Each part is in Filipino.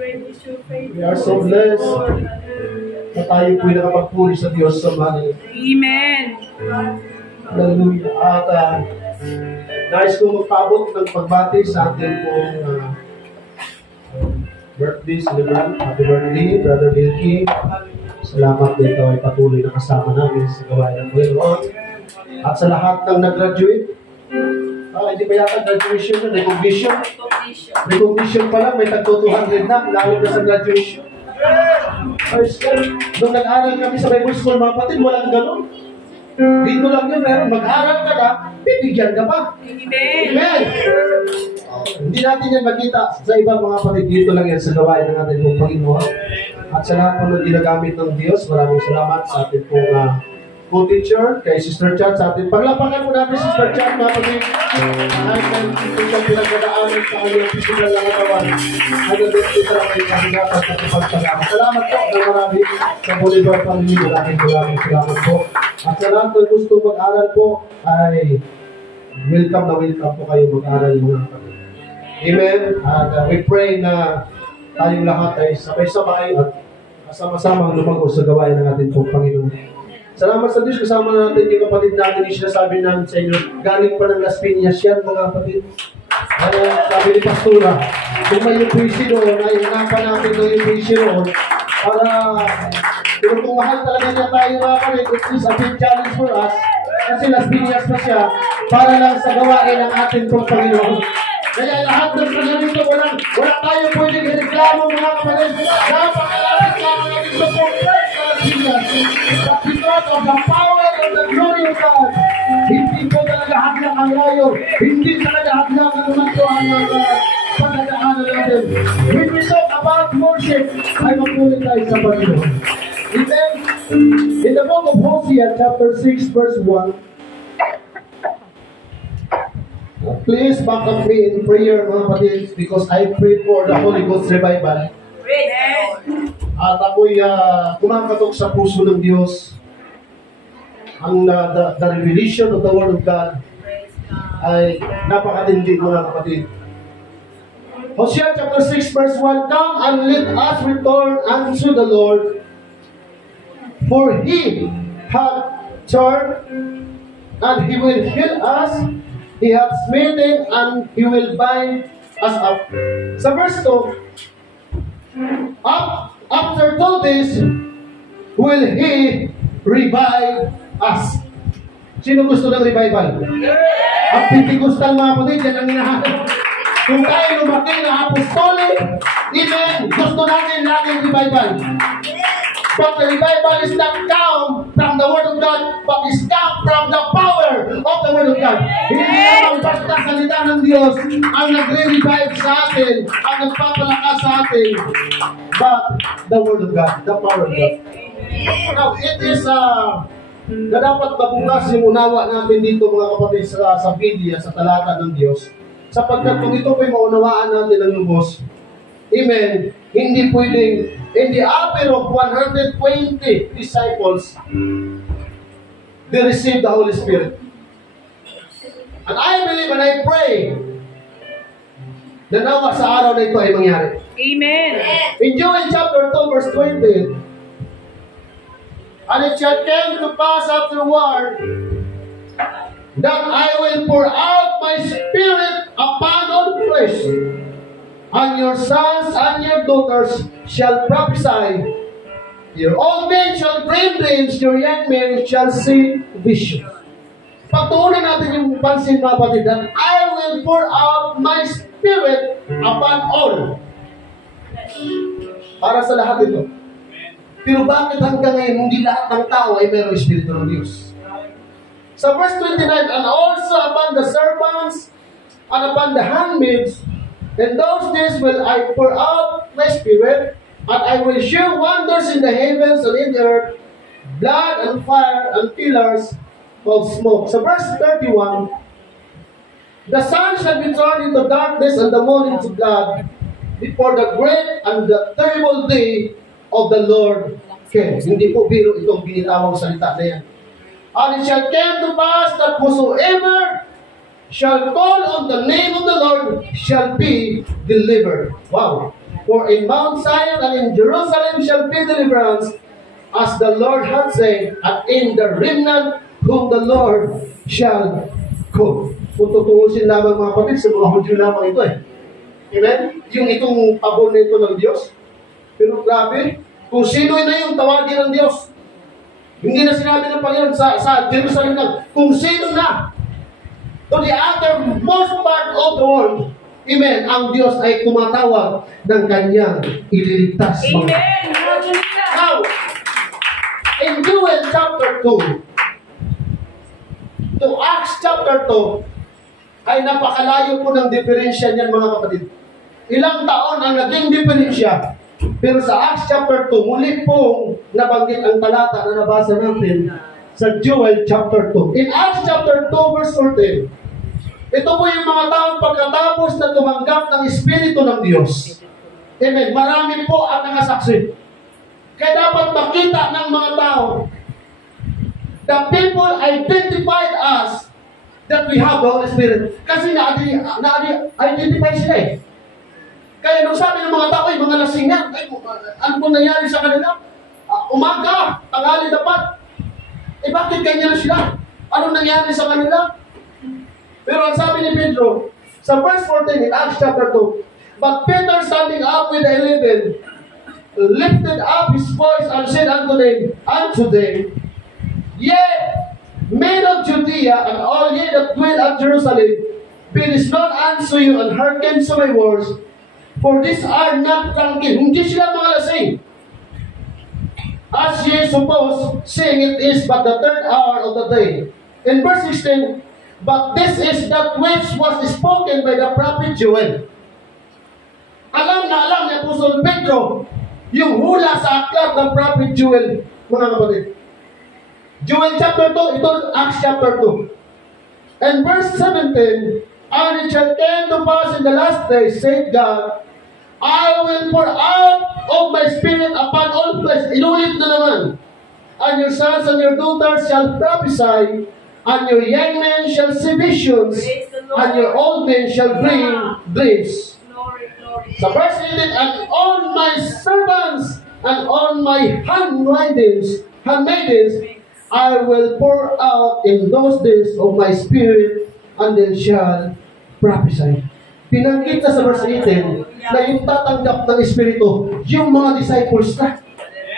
We are so blessed na tayo po'y nakapagpuri sa Diyos sa mahal. Amen. Hallelujah. At nais ko magpabot ng pagbati sa ating pong birthday celebrant. Happy birthday, Brother Milky. Salamat din ito ay patuloy na kasama namin sa gawain ng Panginoon. At sa lahat ng nag-graduate, hindi ba yata graduation na, recognition? Recognition pa lang, may tagto 200 na, lalo na sa graduation. Nung nag-aral kami sa Bible School, mga kapatid, walang ganun. Dito lang yun, pero mag-aral ka na, bibigyan ka pa. Amen! Hindi natin yan makita sa ibang mga kapatid. Dito lang yan sa gawain ng ating pong Panginoon. At sa lahat po na ginagamit ng Diyos, maraming salamat sa ating pong co-teacher, kay Sister Chat, sa ating paglapakan po natin Sister Chat, mga kapatid. Ay, ito siyang pinagdadaanan sa kanyang physical na katawan. Ay, nandito sa lang ay kahinapan sa kapagpagalaman. Salamat po ng marami sa Bolivar Family. Maraming salamat po. At sa lahat ng gusto mag-aral po, ay welcome po kayo mag-aral mga kapatid. Amen. At we pray na tayong lahat ay sabay-sabay at kasama-sama lumago sa gawain ng ating pong Panginoon. Salamat sa Diyos, kasama natin yung kapatid natin, yung sinasabi namin sa inyo, galing pa ng Las Piñas yan, mga kapatid. Sabi ni Pastora, kung may yung puisi doon, ay hanapan natin ng yung puisi doon, para kung mahal talaga niya tayo, mga kapatid, it is a big challenge for us, kasi Las Piñas pa siya, para lang sa gawain ng ating pong Panginoon. Kaya lahat ng paglalito, wala tayo pwedeng reklamo, mga kapatid. Napakalalapit lang natin sa pong but because of the power and the glory of God, hindi po talaga hadlang ang layo, hindi talaga hadlang ang magtuhan ng pagdadaanan natin. When we talk about worship, ay magpulit tayo sa Panginoon. Amen. In the book of Hosea, chapter 6, verse 1, please back up me in prayer, mga kapatid, because I pray for the Holy Ghost revival. At ako'y kumakatok sa puso ng Diyos. Ang the revelation of the Word of God ay napakatindi, mga kapatid. Hosea chapter 6 verse 1, come and let us return unto the Lord, for He hath turned and He will heal us. He hath smitten and He will bind us up. Sa verse 2, after 2 days will He revive us. Sino gusto ng revival? Ang Pentecostal, mga kapatid, yan ang hinahanap. Kung tayo lumaki na apostolic, amen, gusto natin laging revival. But the revival is not come from the Word of God, but is come from the power of the Word of God. Hindi lamang basta salita ng Diyos ang nagre-revive sa atin, ang nagpapalakas sa atin, but the Word of God, the power of God. Now, it is na dapat mabukas yung unawa natin dito, mga kapatid, sa Biblia, sa talata ng Diyos. Sapagkat kung ito po'y maunawaan natin ng lubos, amen, hindi pwedeng, in the upper of 120 disciples, they received the Holy Spirit. And I believe and I pray na nawa sa araw na ito ay mangyari. Amen. In Joel chapter 2 verse 20, and it shall come to pass afterward that I will pour out my Spirit upon all flesh, and your sons and your daughters shall prophesy. Your old men shall dream dreams, your young men shall see visions. Patuloy natin yung pansin, mga kapatid, that I will pour out my Spirit upon all. Para sa lahat ito. Pero bakit hanggang ngayon, hindi lahat ng tao ay mayroong Espiritu ng Diyos? Sa verse 29, and also upon the servants and upon the handmaids, in those days will I pour out my Spirit, and I will show wonders in the heavens and in the earth, blood and fire and pillars of smoke. Sa verse 31, the sun shall be turned into darkness and the moon into blood, before the great and the terrible day of the Lord came. Hindi po biro itong binitawang salita na yan. And it shall come to pass that whosoever shall call on the name of the Lord shall be delivered. Wow! For in Mount Zion and in Jerusalem shall be deliverance, as the Lord hath said, and in the remnant whom the Lord shall call. Kung tutungusin lamang mga kapatid, sa mga Hudyo lamang ito eh. Amen? Yung itong pabor na ito ng Diyos. Pero grabe, kung sino na yung tawagin ng Diyos. Hindi na sinabi ng Panginoon sa Jerusalem lang, kung sino na, to the uttermost part of the world, amen, ang Diyos ay tumatawag ng kanyang ililigtas. Amen! Now, in Joel chapter 2, to Acts chapter 2, ay napakalayo po ng diferensya niyan mga kapatid. Ilang taon ang naging diferensya, pero sa Acts chapter 2, muli pong nabanggit ang talata na nabasa natin sa Joel chapter 2. In Acts chapter 2 verse 14, ito po yung mga taon pagkatapos na tumanggap ng Espiritu ng Diyos. Amen. Marami po ang nakasaksi. Kaya dapat makita ng mga tao, the people identified us that we have the Holy Spirit. Kasi na-identify sila eh. Kaya nung sabi ng mga tao, mga lasing yan, ano po nangyari sa kanila? Umaga, tanghali dapat. Bakit ganyan sila? Ano nangyari sa kanila? Pero ang sabi ni Pedro, sa verse 14 in Acts chapter 2, but Peter standing up with the 11, lifted up his voice and said unto them, Yea, men of Judea, and all ye that dwell at Jerusalem, be this not unto you, and hearken to my words, for these are not drunken. Hindi sila mga lasing. As ye suppose, saying it is but the third hour of the day. In verse 16, but this is that which was spoken by the prophet Joel. Alam ni Apostol Pedro yung hula sa aklat ng prophet Joel, mga kapatid. Joel chapter 2, ito Acts chapter 2. And verse 17, and it shall come to pass in the last days, said God, I will pour out of my spirit upon all flesh. Inulit na naman. And your sons and your daughters shall prophesy, and your young men shall see visions, and your old men shall dream dreams. Sa verse 18, and on my servants and on my handmaidens, I will pour out in those days of my spirit, and they shall prophesy. Pinanggit na sa verse 18 na yung tatanggap ng Espiritu, yung mga disciples na,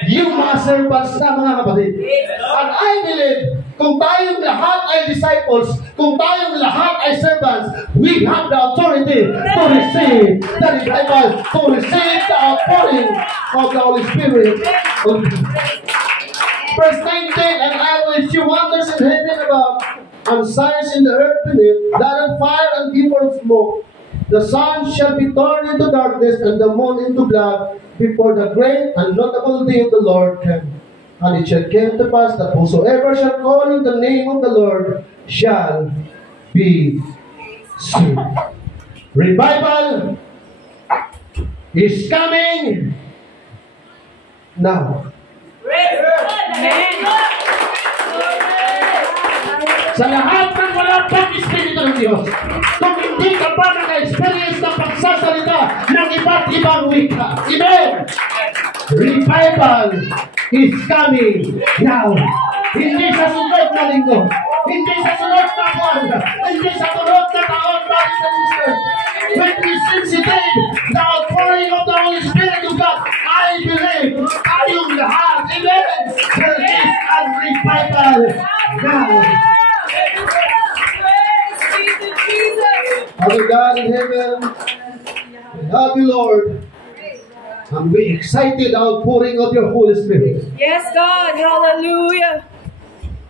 yung mga servants na, mga kapatid. And I believe, kung tayong lahat ay disciples, kung tayong lahat ay servants, we have the authority to receive the revival, to receive the outpouring of the Holy Spirit. Verse 19, and I will show wonders in heaven above, and signs in the earth beneath, blood and fire and vapor of smoke. The sun shall be turned into darkness, and the moon into blood, before the great and notable day of the Lord came. And it shall come to pass that whosoever shall call on the name of the Lord shall be saved. Revival is coming now. Sa lahat ng walang pag-Espiritu ng Diyos, kung hindi ka pa naka-experience ng pagsasalita ng iba't ibang wika. Amen! Revival is coming now. Hindi sa sunod na linggo, hindi sa sunod na buwan, hindi sa sunod na taon, brothers and sisters. When we sensitive the outpouring of the Holy Spirit of God, I believe tayong lahat, amen, there is a revival now. Father God in heaven, we love you, Lord. And we excited outpouring of your Holy Spirit. Yes, God. Hallelujah.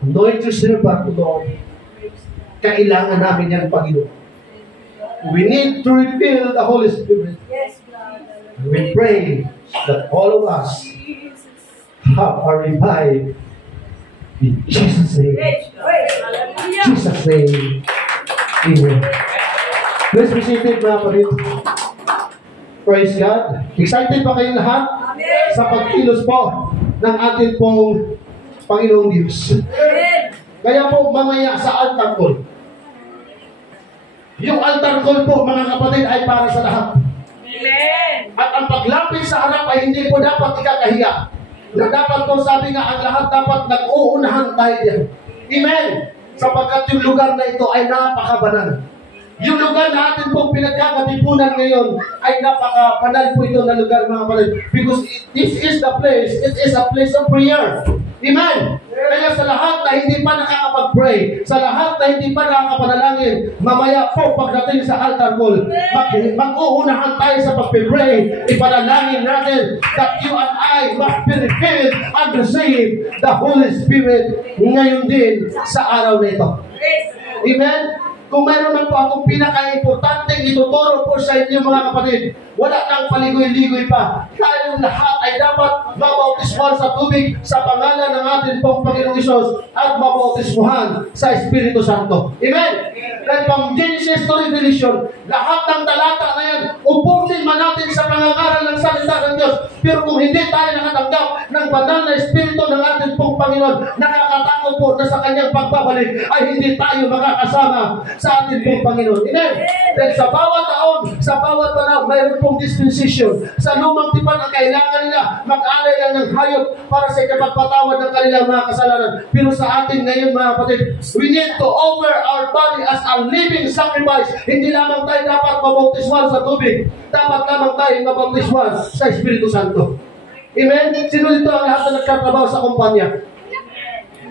Anoint your servant, Lord. Kailangan namin yan, Panginoon. We need to refill the Holy Spirit. Yes, God. And we pray that all of us have a revive in Jesus' name. Jesus' name. Amen. Please be seated, mga kapatid. Praise God. Excited ba kayong lahat? Amen. Sa pagkilos po ng ating pong Panginoong Diyos. Amen. Kaya po, mamaya sa altar call. Yung altar call po, mga kapatid, ay para sa lahat. Amen. At ang paglapit sa harap ay hindi po dapat ikakahiya. Na dapat po, sabi nga, ang lahat dapat nag-uunahan tayo diyan. Amen. Sapagkat yung lugar na ito ay napakabanal. Yung lugar na atin pong pinagkakatipunan ngayon ay napakabanal po ito na lugar, mga kapatid. Because this is the place, it is a place of prayer. Amen. Kaya sa lahat na hindi pa nakakapag-pray, sa lahat na hindi pa nakakapanalangin, mamaya po pagdating sa altar call, mag-uunahan tayo sa pag-pray. Ipanalangin natin that you and I must be refilled and receive the Holy Spirit ngayon din sa araw na ito. Amen. Kung mayroon man po akong pinaka-importante ituturo po sa inyo, mga kapatid, wala kang paligoy-ligoy pa. Tayong lahat ay dapat mabautismuhan sa tubig sa pangalan ng ating pong Panginoong Isus at mabautismuhan sa Espiritu Santo. Amen? Dahil pang Genesis to Revelation, lahat ng talata na yan, upusin man natin sa pangangaral ng salita ng Diyos. Pero kung hindi tayo nakatanggap ng banal na Espiritu ng ating pong Panginoon, nakakatakot po na sa kanyang pagbabalik ay hindi tayo makakasama sa ating pong Panginoon. Amen? Dahil sa bawat taon, sa bawat panahon, mayroon pong dispensation. Sa lumang tipan, ang kailangan nila mag-alay lang ng hayop para sa ikapagpatawad ng kanilang mga kasalanan. Pero sa atin ngayon, mga kapatid, we need to offer our body as a living sacrifice. Hindi lamang tayo dapat mabautiswan sa tubig. Dapat lamang tayo mabautiswan sa Espiritu Santo. Amen? Sino dito ang lahat na nagkatrabaho sa kumpanya?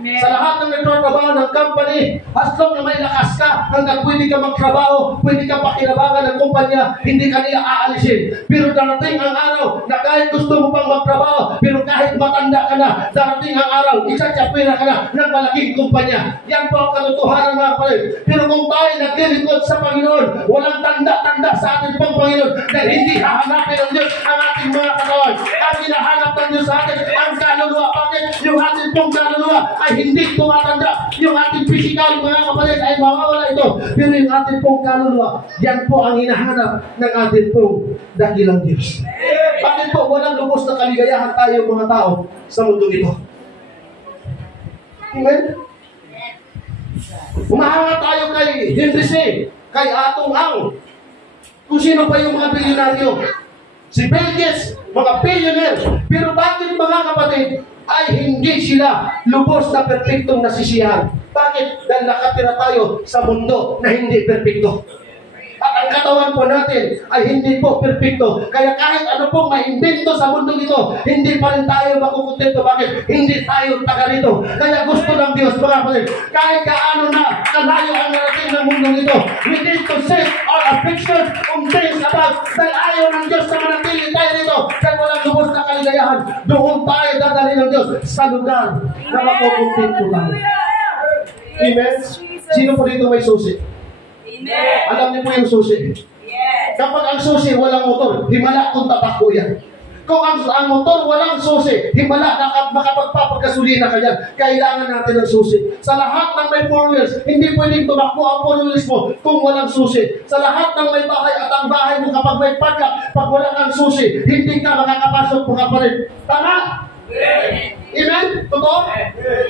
Sa lahat ng nagtatrabaho ng company, as long na may lakas ka, hanggang pwede ka magtrabaho, pwede ka pakinabangan ng kumpanya, hindi ka nila aalisin. Pero darating ang araw na kahit gusto mo pang magtrabaho, pero kahit matanda ka na, darating ang araw, isatsapira ka na ng malaking kumpanya. Yan po ang katotohanan, mga kapatid. Pero kung tayo naglilingkod sa Panginoon, walang tanda-tanda sa ating pang Panginoon, dahil hindi hahanapin ng Diyos ang ating mga katawan. Ang hinahanap ng Diyos sa atin, ang kaluluwa. Bakit? Yung ating pong kaluluwa ay hindi tumatanda. Yung ating physical, mga kapatid, ay mawawala ito. Pero yung ating pong kaluluwa, yan po ang hinahanap ng ating pong dakilang Diyos. Bakit po walang lubos na kaligayahan tayo, mga tao, sa mundo ito? Amen? Umahanga tayo kay Henry C., kay Atong Ang, kung sino pa yung mga bilyonaryo. Si Bill Gates, mga billionaires. Pero bakit, mga kapatid, ay hindi sila lubos na perpektong nasisiyahan? Bakit? Dahil nakatira tayo sa mundo na hindi perpekto. At ang katawan po natin ay hindi po perpekto. Kaya kahit ano pong maimbento sa mundo ito, hindi pa rin tayo makukontento. Bakit? Hindi tayo taga rito. Kaya gusto ng Diyos, mga kapatid, kahit kaano na kalayo ang narating ng mundo ito, we need to set our affections on things above. Dahil ayaw ng Diyos na manatili tayo rito. Dahil walang lubos na kaligayahan, doon tayo dadali ng Diyos sa lugar na makukontento tayo. Amen? Sino po dito may susi? Amen. Alam niyo po yung susi. Yes. Kapag ang susi walang motor, himala kung tatakbo yan. Kung ang motor walang susi, himala na makapagpapagasolina ka yan. Kailangan natin ng susi. Sa lahat ng may 4 wheels, hindi pwedeng tumakbo ang 4 wheels mo kung walang susi. Sa lahat ng may bahay at ang bahay mo kapag may padlock, pag wala kang susi, hindi ka makakapasok, mga kapatid. Tama? Yes. Amen? Totoo?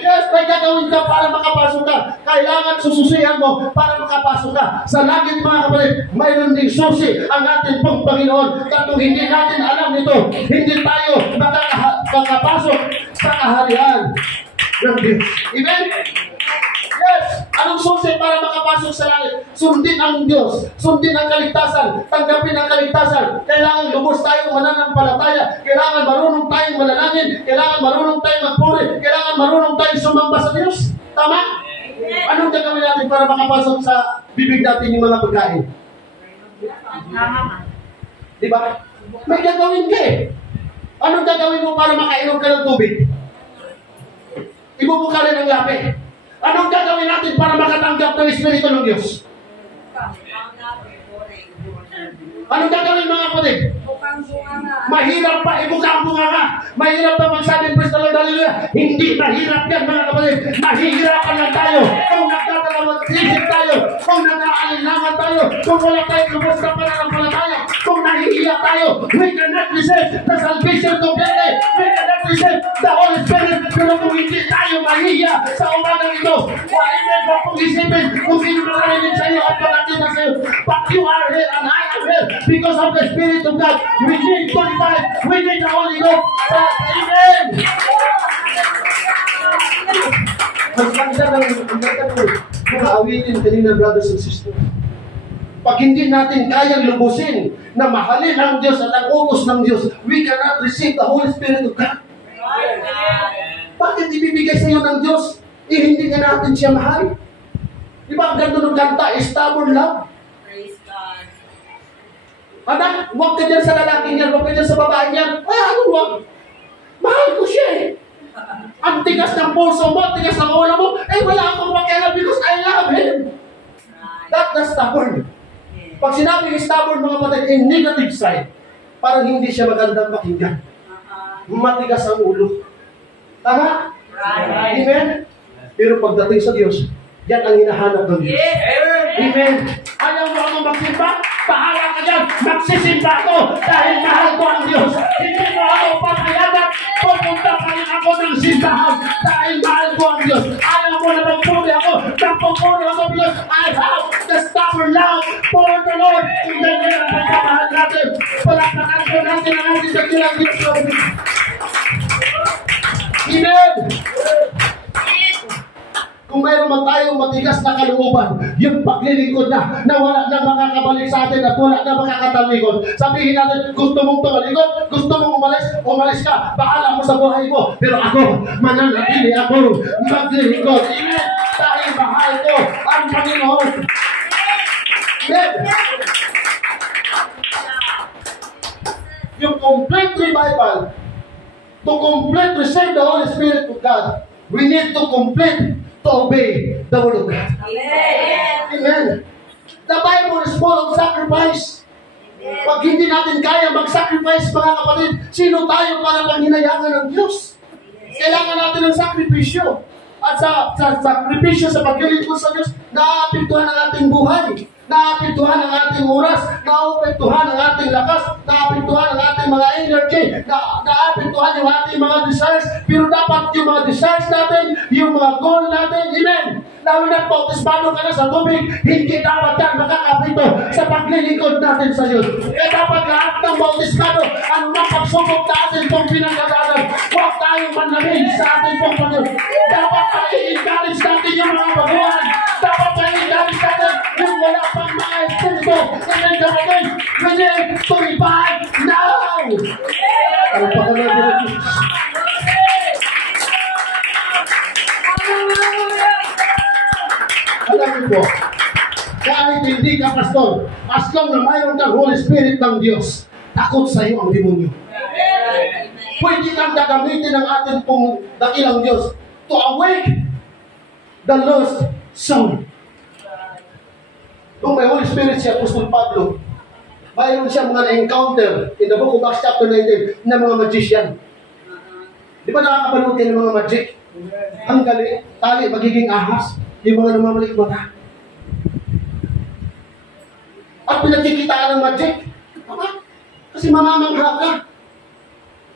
Yes, may gagawin ka para makapasok ka. Kailangan sususihan mo para makapasok ka. Sa langit, mga kapatid, mayroon ding susi ang ating pong Panginoon. At kung hindi natin alam nito, hindi tayo makapasok sa kaharian ng Diyos. Amen? Yes! Anong susi para makapasok sa langit? Sundin ang Diyos. Sundin ang kaligtasan. Tanggapin ang kaligtasan. Kailangan lubos tayong mananampalataya. Kailangan marunong tayong manalangin. Kailangan marunong tayong magpuri. Kailangan marunong tayong sumamba sa Diyos. Tama? Anong gagawin natin para makapasok sa bibig natin yung mga pagkain? Diba? May gagawin ka eh. Anong gagawin mo para makainom ka ng tubig? Ibubuka rin ang lapi. Anong gagawin natin para makatanggap ng Espiritu ng Diyos? Anong gagawin, mga kapatid? Mahirap pa, ibuka ang bunganga. Mahirap pa magsabi, praise the Lord, hallelujah. Hindi mahirap yan, mga kapatid. Mahihirapan lang tayo. Kung nagtatalawag isip tayo, kung nag-aalinlangan tayo, kung wala tayong lubos na pananampalataya, kung nahihiya tayo, we cannot receive the salvation completely. We cannot receive the Holy Spirit. Pero kung hindi tayo mahiya sa umagang ito, wala mo kung isipin kung sino nakarinig sa iyo at nakakita sa iyo. But you are here and I am here because of the Spirit of God. We need 25. We need the Holy Ghost. Amen. Ang ganda ng mga awitin kanina, brothers and sisters. Pag hindi natin kayang lubusin na mahalin ang Diyos at ang utos ng Diyos, we cannot receive the Holy Spirit of God. Bakit ibibigay sa iyo ng Diyos? Hindi ka natin siya mahal. Di ba ang ganda ng kanta, stubborn love? Praise God. Anak, huwag ka dyan sa lalaking yan, huwag ka dyan sa babae yan. Ay, ano huwag? Mahal ko siya eh. Ang tigas ng puso mo, ang tigas ng ulo mo, wala akong pakialam because I love him. That's stubborn. Pag sinabi stubborn, mga kapatid, in negative side, parang hindi siya magandang pakinggan. Matigas ang ulo. Tama? Right. Amen? Pero pagdating sa Diyos, yan ang hinahanap ng Diyos. Amen. Ayaw mo ako magsimba? Bahala ka dyan. Magsisimba ako dahil mahal ko ang Diyos. Hindi mo ako papayagan. Pupunta pa rin ako ng simbahan dahil mahal ko ang Diyos. Ayaw mo na magpuli ako. Magpupuli ako because I have the stubborn love for the Lord. Hindi nila ang pagkamahal natin. Palakpakan ko natin ang ating dakilang Diyos. Amen. Kung mayroon man tayong matigas na kalooban, yung paglilingkod na wala na makakabalik sa atin at wala na makakatalikod. Sabihin natin, gusto mong tumalikod, gusto mong umalis ka, bahala mo sa buhay mo. Pero ako, mananatili ako, maglilingkod. Amen. Dahil mahal ko ang Panginoon. Amen. Yung complete revival, to complete receive the Holy Spirit of God, we need to complete to obey the Word of God. Amen. Amen. The Bible is full of sacrifice. Pag hindi natin kaya mag-sacrifice, mga kapatid, sino tayo para panghinayangan ng Diyos? Kailangan natin ng sakripisyo. At sa sakripisyo, sa paglilingkod sa Diyos, naapektuhan ang ating buhay. Naapektuhan ang ating oras, naapektuhan ang ating lakas, naapektuhan ang ating mga energy, naapektuhan yung ating mga desires, pero dapat yung mga desires natin, yung mga goal natin, amen. Lalo na bautismado ka na sa tubig, hindi dapat yan makakapito sa paglilingkod natin sa Diyos. Kaya dapat lahat ng bautismado, ang mapagsubok natin itong pinagdadalan, huwag tayong manlamig sa ating pong Panginoon. Dapat tayo i-encourage natin yung mga baguhan. Dapat tayo i-encourage natin yung wala pang mga espiritu. Kaya kapatid, we need to revive now! Ang Panginoon natin. Alam mo po, kahit hindi ka pastor, as long na mayroon kang Holy Spirit ng Diyos, takot sa iyo ang demonyo. Pwede kang gagamitin ng ating pong dakilang Diyos to awake the lost soul. Kung may Holy Spirit si Apostol Pablo, mayroon siya mga na-encounter in the book of Acts chapter 19 na mga magician. Di ba nakakapanood kayo ng mga magic? Ang galing, tali, magiging ahas. Yung mga namamalik mata. At pinagkikitaan ng magic. Kasi mamamangha ka.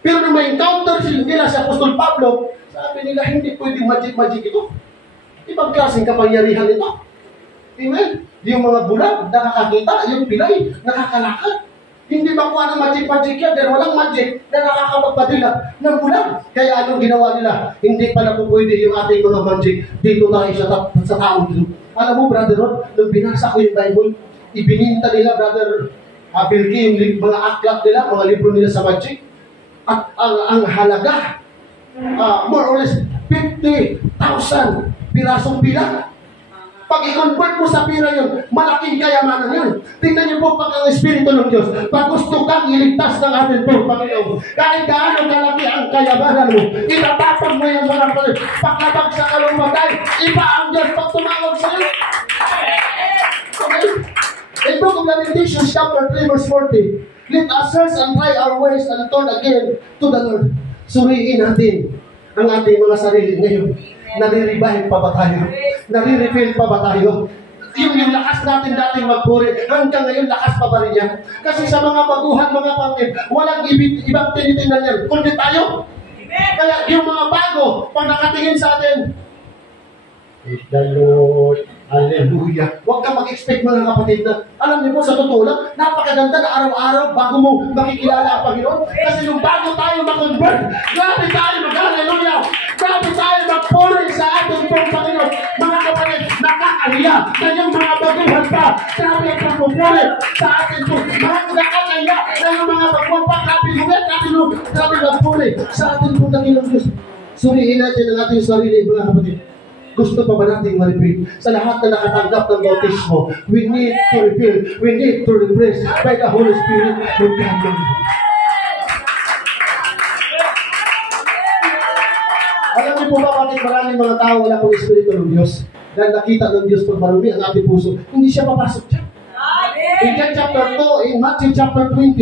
Pero nung may encounter nila sa Apostol Pablo, sabi nila, hindi pwedeng magic ito. Ibang klaseng kapangyarihan ito. Amen? Yung mga bulag, nakakakita. Yung pilay, nakakalakad. Hindi makuha ng magic yan dahil walang magic na nakakapagpadila ng bulag. Kaya anong ginawa nila? Hindi pala po pwede yung ating mga magic dito tayo sa taong dito. Alam mo, Brother Rod, nung binasa ko yung Bible, ibininta nila, Brother Bilky, yung mga aklat nila, mga libro nila sa magic. At ang halaga, more or less 50,000 pirasong bilang. Pag i-convert mo sa pira yun, malaking kayamanan yun. Tingnan niyo po pag ang Espiritu ng Diyos, pag gusto kang iligtas ng ating po, Panginoon, kahit gaano kalaki ang kayamanan mo, itatapag mo yung mga pala, paglabag sa kalumatay, iba ang Diyos pag tumawag sa iyo. Okay? In Book of Lamentations, chapter 3, verse 40, let us search and try our ways and turn again to the Lord. Suriin natin ang ating mga sarili ngayon. Nare-revive pa ba tayo? Nare-refill pa ba tayo? Yung lakas natin dating magpuri, hanggang ngayon lakas pa ba rin yan? Kasi sa mga baguhan, mga kapatid, walang ibang tinitingnan yan, kundi tayo. Kaya yung mga bago, pag nakatingin sa atin, praise the Lord, hallelujah. Huwag ka mag-expect mga kapatid na, alam niyo po sa totoo lang, napakaganda na araw-araw bago mo makikilala ang Panginoon. Kasi yung bago tayo mag-convert, grabe tayo mag-hallelujah, grabe tayo mag-puri sa ating pong Panginoon. Mga kapatid, nakakahiya na yung mga baguhan pa, grabe ang pagpupuri sa ating po. Mga nakakahiya na yung mga baguhan pa, grabe magpuri sa ating pong Panginoon Diyos. Suriin natin ang ating sarili, mga kapatid. Gusto pa ba natin ma-repeat? Sa lahat na nakatanggap ng bautismo, we need to refill, we need to replace by the Holy Spirit of God. Alam niyo po ba bakit maraming mga tao wala pong Espiritu ng Diyos? Dahil nakita ng Diyos pag marumi ang ating puso, hindi siya papasok dyan. In John chapter 2, in Matthew chapter 21,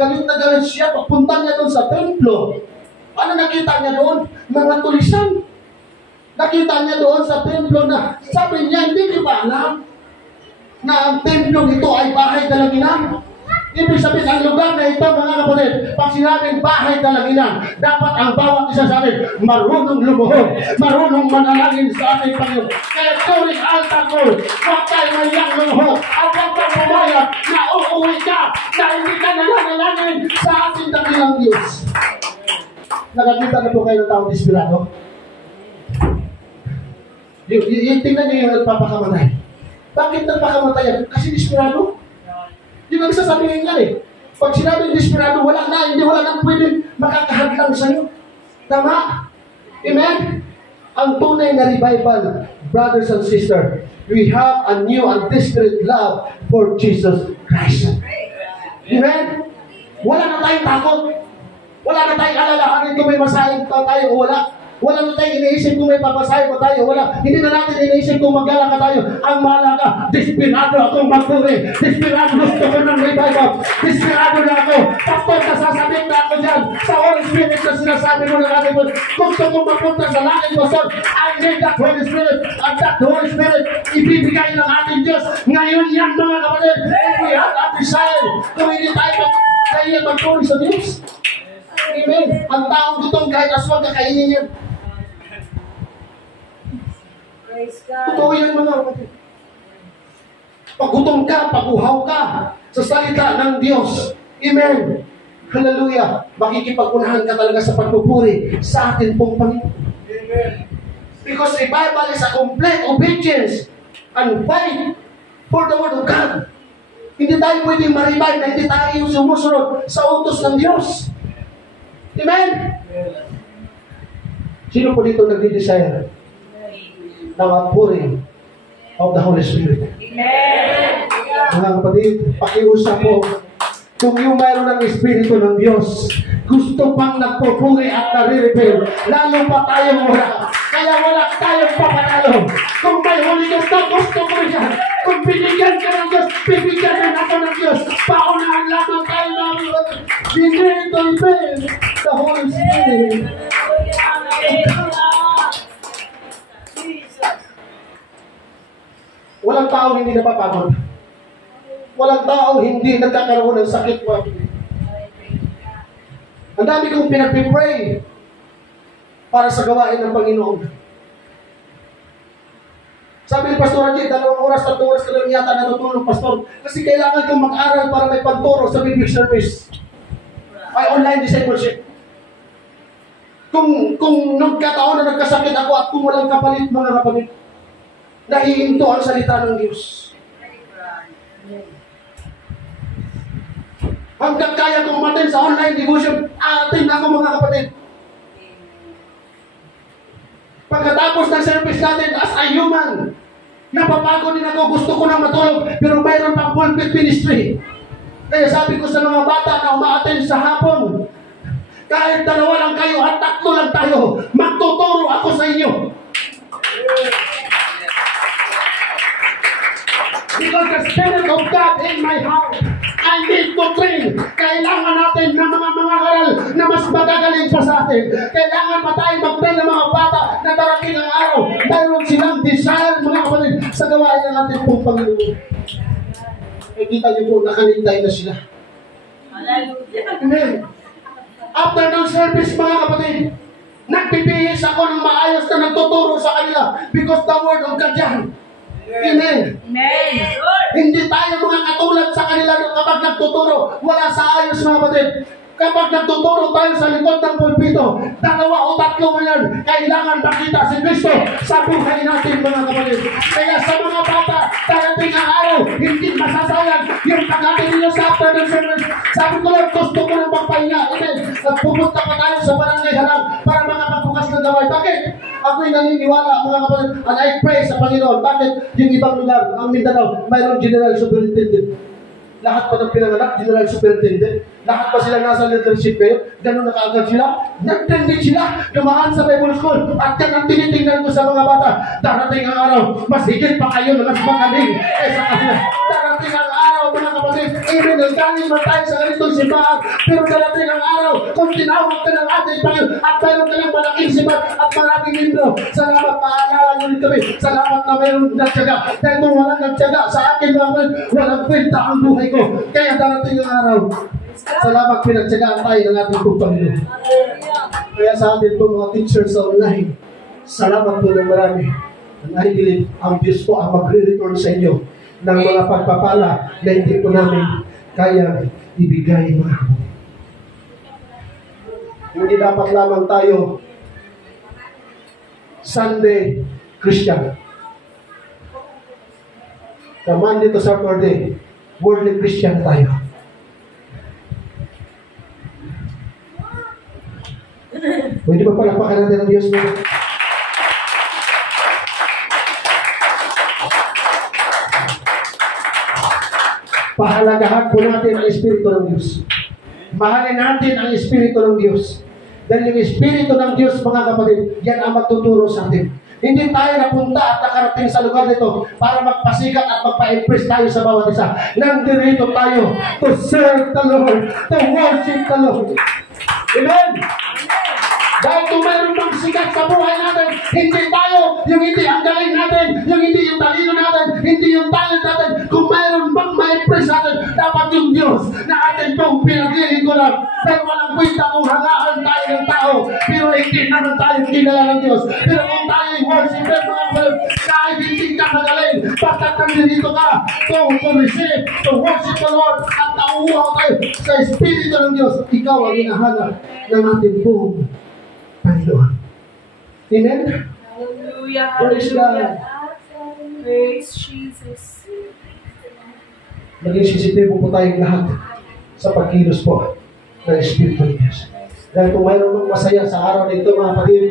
galit na galit siya, pagpunta niya doon sa templo. Ano nakita niya doon? Mga tulisan. Nakita niya doon sa templo na, sabi niya, hindi niyo ba alam na ang templo ito ay bahay dalanginan? Ibig sabihin, ang lugar na ito, mga kapatid, pag sinabing bahay dalanginan, dapat ang bawat isa sa atin marunong lumuhod, marunong manalangin sa ating Panginoon. Kaya during altar call, huwag tayo mayang lumuhod, at huwag kang pumayag na uuwi ka, na hindi ka nananalangin sa ating dakilang Diyos. Nakakita na po kayo ng taong desperado? Tingnan niyo yung nagpapakamatay. Bakit nagpakamatay yan? Kasi desperado. Yung ang sasabihin nga eh. Pag sinabing desperado, wala nang pwede makakahadlang sa'yo. Tama? Amen? Ang tunay na revival, brothers and sisters, we have a new and desperate love for Jesus Christ. Amen? Wala na tayong takot. Wala na tayong alalahanin kung may masahin pa tayo o wala. Wala na tayong iniisip kung may papasahin pa tayo. Wala. Hindi na natin iniisip kung magala ka tayo. Ang mahalaga, desperado akong magpuri. Desperado gusto ko ng revival. Desperado na ako. Pastor, nasasabit na ako dyan. Sa Holy Spirit na sinasabi mo na natin. Gusto kong magpunta sa langit, Pastor. I need that Holy Spirit. At that Holy Spirit, ibibigay ng ating Diyos. Ngayon yan, mga kapatid. If we have that desire, kung hindi tayo magpuri sa Diyos. Amen. Ang taong gutom kahit aswang kakainin yan. Totoo yan, mga kapatid. Pag gutom ka, pag-uhaw ka sa salita ng Diyos. Amen. Hallelujah. Makikipag-unahan ka talaga sa pagpupuri sa atin pong Panginoon. Amen. Because revival is a complete obedience and fight for the Word of God. Hindi tayo pwedeng ma-revive na hindi tayo sumusunod sa utos ng Diyos. Amen? Sino po dito nagdi-desire ng outpouring of the Holy Spirit? Amen. Mga kapatid, pakiusap po, kung yung mayroon ng Espiritu ng Diyos, gusto pang nagpupuri at nare-reveal, lalo pa tayong wala. Kaya wala tayong papanalo. Kung may Holy Ghost na, gusto ko yan. Kung binigyan ka ng Diyos, bibigyan rin ako ng Diyos. Paunahan lamang tayo namin. Binigyan to reveal the Holy Spirit. Walang tao hindi napapagod. Walang tao hindi nagkakaroon ng sakit. Ang dami kong pinag-pray para sa gawain ng Panginoon. Sabi ni Pastor Ajay, 2 oras, 3 oras ka lang yata natutulog, Pastor. Kasi kailangan kong mag-aral para may pagturo sa Biblic Service. Ay online discipleship. Kung nagkataon na nagkasakit ako at kung walang kapalit, mga kapatid, nahihinto ang salita ng Diyos. Hanggang kaya kong umattend sa online devotion, atin ako, mga kapatid. Pagkatapos ng service natin as a human, napapagod din ako, gusto ko na matulog, pero mayroon pang pulpit ministry. Kaya sabi ko sa mga bata na umaattend sa hapon, kahit 2 lang kayo at 3 lang tayo, magtuturo ako sa inyo. Because the Spirit of God in my heart, I need to train. Kailangan natin ng mga aral na mas magagaling pa sa atin. Kailangan pa tayo mag-train ng mga bata na darating ang araw. Mayroon silang desire, mga kapatid, sa gawain ng ating pong Panginoon. Eh, kita niyo po, nakanintay na sila. Hallelujah. Amen. After ng service, mga kapatid, Nagbibihis ako ng maayos na nagtuturo sa kanila because the word of God yan. Amen. Amen. Hindi tayo mga katulad sa kanila kapag nagtuturo. Wala sa ayos mga kapatid. Kapag nagtuturo tayo sa likod ng pulpito, 2 o 3 mo yan, kailangan makita si Kristo sa buhay natin mga kapatid. Kaya sa mga bata, darating ang araw, hindi masasayang yung pag-atin ninyo sa afternoon service. Sabi ko lang, gusto ko ng magpahinga. At pupunta pa tayo sa barangay Harang para makapagbukas ng gaway. Bakit? Ako'y naniniwala mga kapatid, and I pray sa Panginoon. Bakit yung ibang lugar, ang Mindanao, mayroong general superintendent? Lahat pa ng pinanganak, general superintendent. Lahat pa sila nasa leadership ngayon. Ganun na kaagad sila. Nag-trending sila. Dumaan sa Bible School. At yan ang tinitingnan ko sa mga bata. Darating ang araw, mas higit pa kayo na mas magaling kaysa kanila. Darating ang araw, mga kapatid. Amen. Nagkaling man tayo sa ganitong simbahan. Pero darating ang araw, kung tinawag ka ng ating Panginoon at mayroon ka ng malaking simbahan at maraming libro. Salamat, paalala nyo rin kami. Salamat na mayroon nagtyaga. Dahil kung walang nagtyaga sa akin, mga kapatid, walang kwenta ang buhay ko. Kaya darating ang araw. Salamat, pinagtyagaan tayo ng ating Panginoon. Kaya sa atin po mga teachers sa online, salamat po ng marami. And I believe ang Diyos po ang magre-return sa inyo ng mga pagpapala na hindi po namin kaya ibigay mga kapatid. Hindi dapat lamang tayo Sunday Christian. From Monday to Saturday, worldly Christian tayo. Pwede ba palakpakan natin ang Diyos mo? Pahalagahan po natin ang Espiritu ng Diyos. Mahalin natin ang Espiritu ng Diyos. Dahil yung Espiritu ng Diyos, mga kapatid, yan ang magtuturo sa atin. Hindi tayo napunta at nakarating sa lugar nito para magpasikat at magpa-impress tayo sa bawat isa. Nandito tayo to serve the Lord, to worship the Lord. Amen? Dahil kung mayroon pang sikat sa buhay natin, hindi tayo, yung hindi ang galing natin, yung hindi yung talino natin, hindi yung talent natin, kung mayroon pang ma-impress natin, dapat yung Diyos na atin pong pinaglilingkuran. Dahil walang kwenta kung hangaan tayo ng tao, pero hindi naman tayo kilala ng Diyos. Pero kung tayo worshiper, mga kapatid, kahit hindi ka magaling, basta nandito ka, to receive, to worship the Lord, at nauuhaw tayo sa Espiritu ng Diyos, ikaw ang hinahanap ng ating pong Panginoon. Amen? Hallelujah. Praise God. Praise Jesus. Maging sisitibo po tayong lahat sa pagkilos po ng Espiritu ng Diyos. Dahil kung mayroon mong masaya sa araw nito, mga kapatid,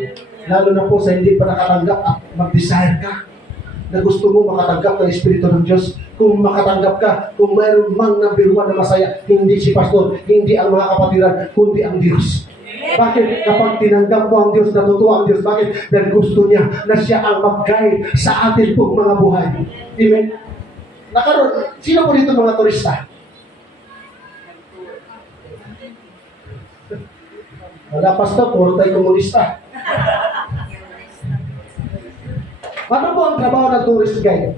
lalo na po sa hindi pa nakatanggap at mag-desire ka na gusto mo makatanggap ng Espiritu ng Diyos, kung makatanggap ka, kung mayroon mang number 1 na masaya, hindi si pastor, hindi ang mga kapatiran, kundi ang Diyos. Bakit? Kapag tinanggap mo ang Diyos, natutuwa ang Diyos. Bakit? Dahil gusto niya na siya ang mag-guide sa atin pong mga buhay. Amen? Nakaroon, sino po dito mga turista? Wala pastor, puro tayo komunista. Ano po ang trabaho ng tourist guide?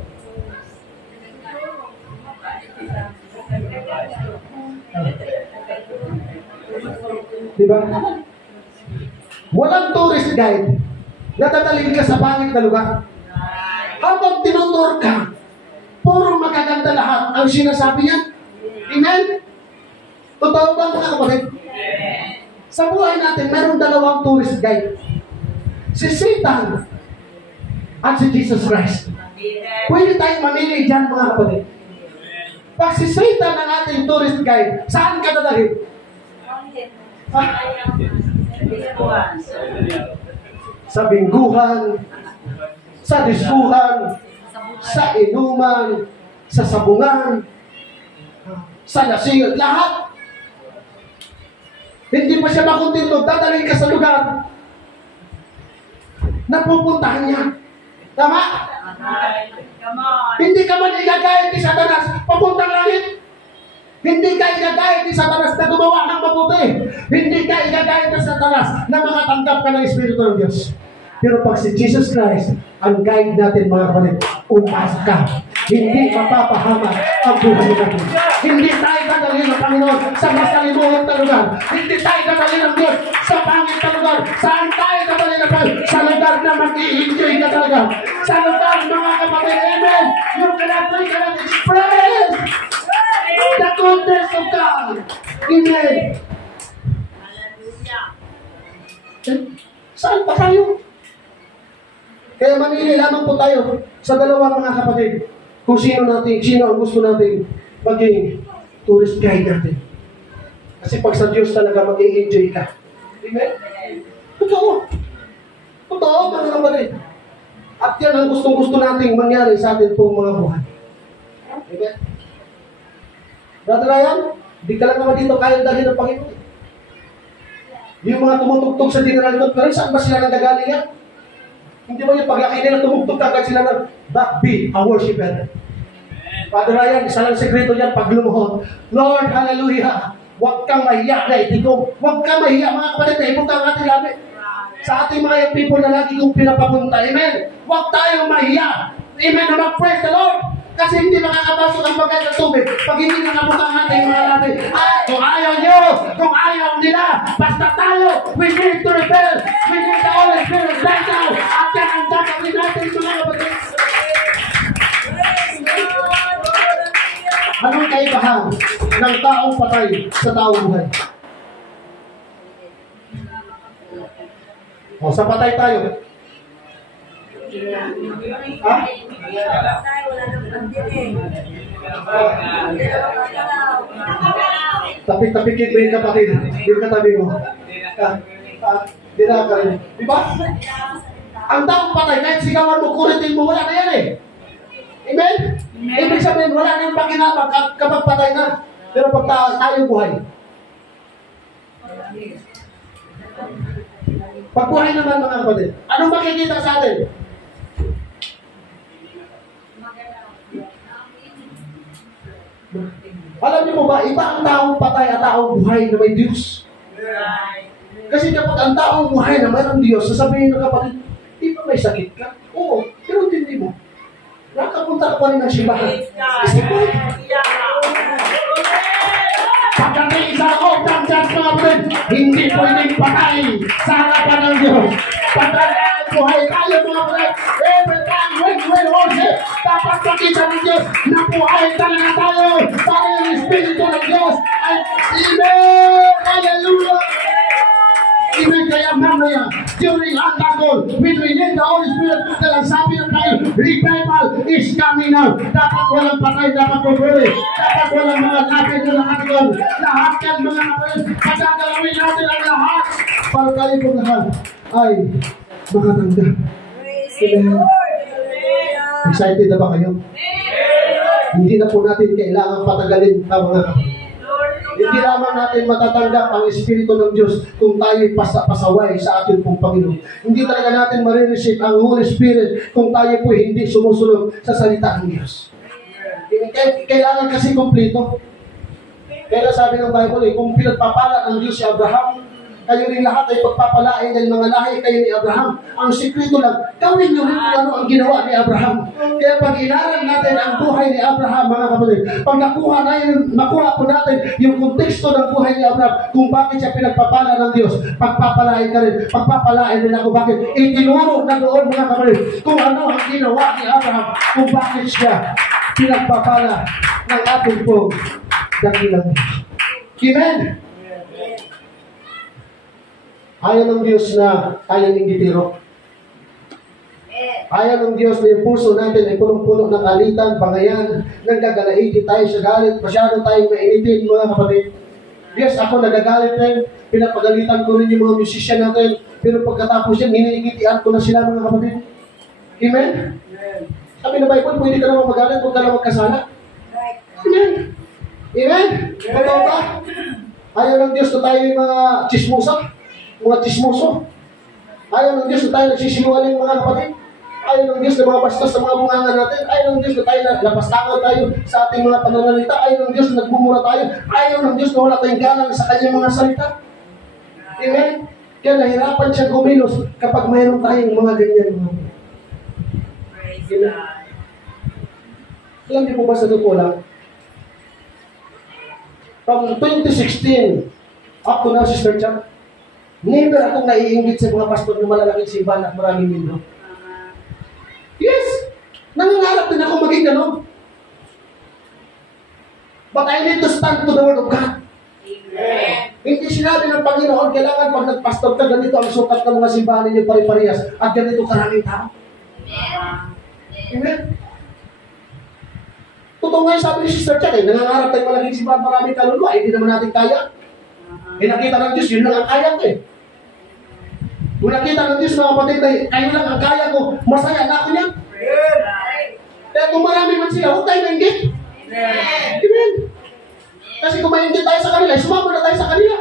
Diba? Walang tourist guide na tataligin ka sa pangit na lugar. Habang tinutur ka, puro magaganda lahat ang sinasabi niya. Amen? Totoo ba mga kapatid? Sa buhay natin, mayroong 2 tourist guide. Si Satan at si Jesus Christ. Pwede tayong mamili dyan mga kapatid. Pag si Satan ang ating tourist guide, saan ka dadalhin? Sa bingguhan, sa diskuhan, sa inuman, sa sabungan, sa lasingan, lahat. Hindi pa siya makontento, dadalhin ka sa lugar na pupuntahan niya. Tama? Hindi ka man igagayad ni Satanas papuntang langit. Hindi ka igagayad ni Satanas na gumawa ng mabuti. Hindi ka igagayad ni Satanas na makatanggap ka ng Espiritu ng Diyos. Pero pag si Jesus Christ ang guide natin mga kapatid, umasa ka. Hindi mapapahama ang buhay natin. Hindi tayo dadalhin ng Panginoon sa masalimuot na lugar. Hindi tayo dadalhin ng Diyos sa pangit na lugar. Saan tayo revival sa lugar na mag-i-enjoy ka talaga. Sa lugar, mga kapatid, amen. You cannot express the goodness of God. Amen. Saan pa tayo? Kaya manili lamang po tayo sa dalawang mga kapatid kung sino ang gusto natin maging tourist guide natin. Kasi pag sa Diyos talaga mag-i-enjoy ka. Amen? Totoo. Totoo, mga kapatid. At yan ang gustong-gusto nating mangyari sa atin pong mga buhay. Amen? Brother Ryan, di ka lang naman dito kaya dahil ng Panginoon. Yung mga tumutugtog sa General Conference, saan ba sila nanggagaling yan? Hindi ba yung paglaki nila tumugtog agad sila ng backbeat, a worshiper. Brother Ryan, isa lang sekreto yan pag lumuhod. Lord, hallelujah. Huwag kang mahiya na itigong. Huwag kang mahiya, mga kapatid, na ipunta ang ating labi. Sa ating mga people na lagi kong pinapapunta. Amen. Huwag tayong mahiya. Amen. Na mag-praise the Lord. Kasi hindi makakapasok ang bagay sa tubig pag hindi nakapunta ang ating mga labi. Ay, kung ayaw nyo, kung ayaw nila, basta tayo, we need to rebel. We need the Holy Spirit right now. At yan ang gagawin natin, mga kapatid. Anong kaibahan ng taong patay sa taong buhay? O, sa patay tayo. Ha? Tapik-tapikit mo yung kapatid. Yung katabi mo. Dina ka rin. Diba? Ang taong patay, kahit sigawan mo, kuritin mo, wala na yan eh. Amen? Ibig sabihin, wala na yung pakinabang kapag patay na. Pero pag tayo buhay. Pag buhay naman, mga kapatid, anong makikita sa atin? Alam niyo mo ba, iba ang taong patay at taong buhay na may Diyos. Kasi kapag ang taong buhay na mayroong Diyos, sasabihin ng kapatid, di ba may sakit ka? Oo, pero hindi mo. Nakapunta ka pa rin ng simbahan. Kasi buhay. Pagdating sa loob ng Diyos, mga kapatid, hindi pwedeng patay sa harapan ng Diyos. Pagdating buhay tayo, mga kapatid, every time when we worship, dapat makita ng Diyos na buhay talaga tayo para yung Espiritu ng Diyos ay Amen! Hallelujah! Amen! Kaya mamaya, during our tackle, when we need the Holy Spirit, dahil sabi ng tayo, revival is coming now. Dapat walang patay, dapat pupuri. Dapat walang mga lapit na lahat doon. Lahat yan, mga kapatid, pagkagalawin natin ang lahat para tayo po lahat ay makatanggap. Amen. Excited na ba kayo? Hindi na po natin kailangan patagalin ang mga kapatid. Hindi lamang natin matatanggap ang Espiritu ng Diyos kung tayo'y pasaway sa ating pong Panginoon. Hindi talaga natin marireceive ang Holy Spirit kung tayo po hindi sumusunod sa salita ng Diyos. Kailangan kasi kompleto. Kaya sabi ng Bible, kung pinagpapala ng Diyos si Abraham, kayo rin lahat ay pagpapalain ng mga lahi kayo ni Abraham. Ang sikreto lang, gawin nyo rin kung ano ang ginawa ni Abraham. Kaya pag inaral natin ang buhay ni Abraham, mga kapatid, pag nakuha po natin yung konteksto ng buhay ni Abraham, kung bakit siya pinagpapala ng Diyos, pagpapalain ka rin, pagpapalain din ako. Bakit? Itinuro na doon, mga kapatid, kung ano ang ginawa ni Abraham, kung bakit siya pinagpapala ng ating pong dakilang. Amen? Ayaw ng Diyos na tayo ng gitiro. Ayaw ng Diyos na yung puso natin ay punong-puno ng alitan, bangayan, nagagalaiti tayo sa galit, masyado tayong mainitin, mga kapatid. Yes, ako nagagalit rin, pinapagalitan ko rin yung mga musician natin, pero pagkatapos yan, hiniigitian ko na sila, mga kapatid. Amen? Sabi ng Bible, pwede ka naman magalit, huwag ka naman magkasala. Amen? Amen? Totoo ba? Ayaw ng Diyos na tayo yung mga mga chismoso. Ayaw ng Diyos na tayo nagsisinungaling, mga kapatid. Ayaw ng Diyos na mga bastos sa mga bungangan natin. Ayaw ng Diyos na tayo napastangan tayo sa ating mga pananalita. Ayaw ng Diyos na nagmumura tayo. Ayaw ng Diyos na wala tayong galang sa kanyang mga salita. Amen? Kaya nahirapan siya kumilos kapag mayroon tayong mga ganyan. Praise God. Alam niyo po ba sa totoo lang? From 2016 up to now, Sister Chuck, Never akong naiinggit sa mga pastor na malalaking simbahan at maraming membro. Yes! Nangangarap din ako maging gano'n. But I need to stand to the word of God. Amen. Hindi sinabi ng Panginoon, kailangan pag nagpastor ka, ganito ang sukat ng mga simbahan ninyo pare-parehas at ganito karaming tao. Amen? Totoo nga yung sabi ni Sister Chan, nangangarap tayo malaking simbahan, maraming kaluluwa, hindi naman natin kaya. Nakita ng Diyos, yun lang ang kaya ko Kung nakita ng Diyos, mga kapatid, kayo lang ang kaya ko, masaya na ako yan. Kaya kung marami man sila, huwag tayo maingit. Amen. Kasi kung maingit tayo sa kanila, sumama na tayo sa kanila.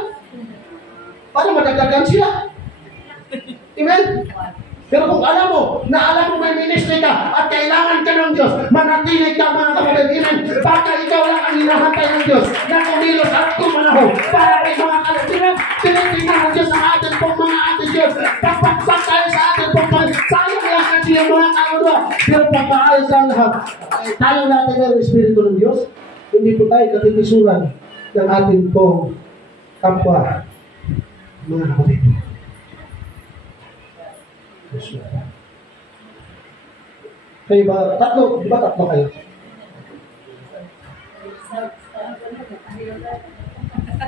Para madagdagan sila. Amen. Pero kung alam mo may ministry ka at kailangan ka ng Diyos, manatilig ka mga kapatid. Amen. Baka ikaw lang ang hinahantay ng Diyos na kumilos at kumanahon para kay mga kalitinan. Tinitingnan ng Diyos ang atin pong mga atin Diyos. Pagpagsak tayo sa atin pong sayang lang kasi yung mga kaluluwa. Pero pagpaayos ang lahat, tayo natin ng Espiritu ng Diyos. Hindi po tayo katitisuran ng ating pong kapwa mga kapatid. Kayo ba? Tatlo? Di ba tatlo kayo?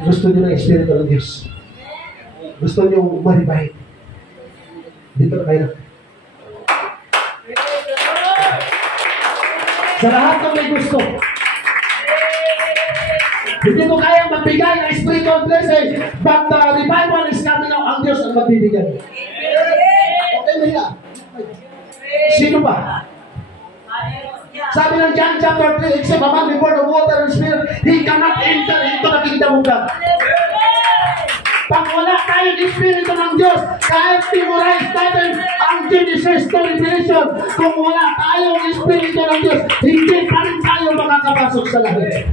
Gusto niyo ng Espiritu ng Diyos. Gusto niyo ma-revive. Dito na kayo. Sa lahat ng may gusto. Hindi ko kayang magbigay ng spiritual blessing, but the revival is coming out. Ang Diyos ang magbibigay. Okay na yan. Sino ba? Sabi ng John chapter 3, except a man be born of water and spirit, he cannot enter into the kingdom of God. Pag wala tayong Espiritu ng Diyos, kahit memorize natin ang Genesis to Revelation, kung wala tayong Espiritu ng Diyos, hindi pa rin tayo makakapasok sa langit.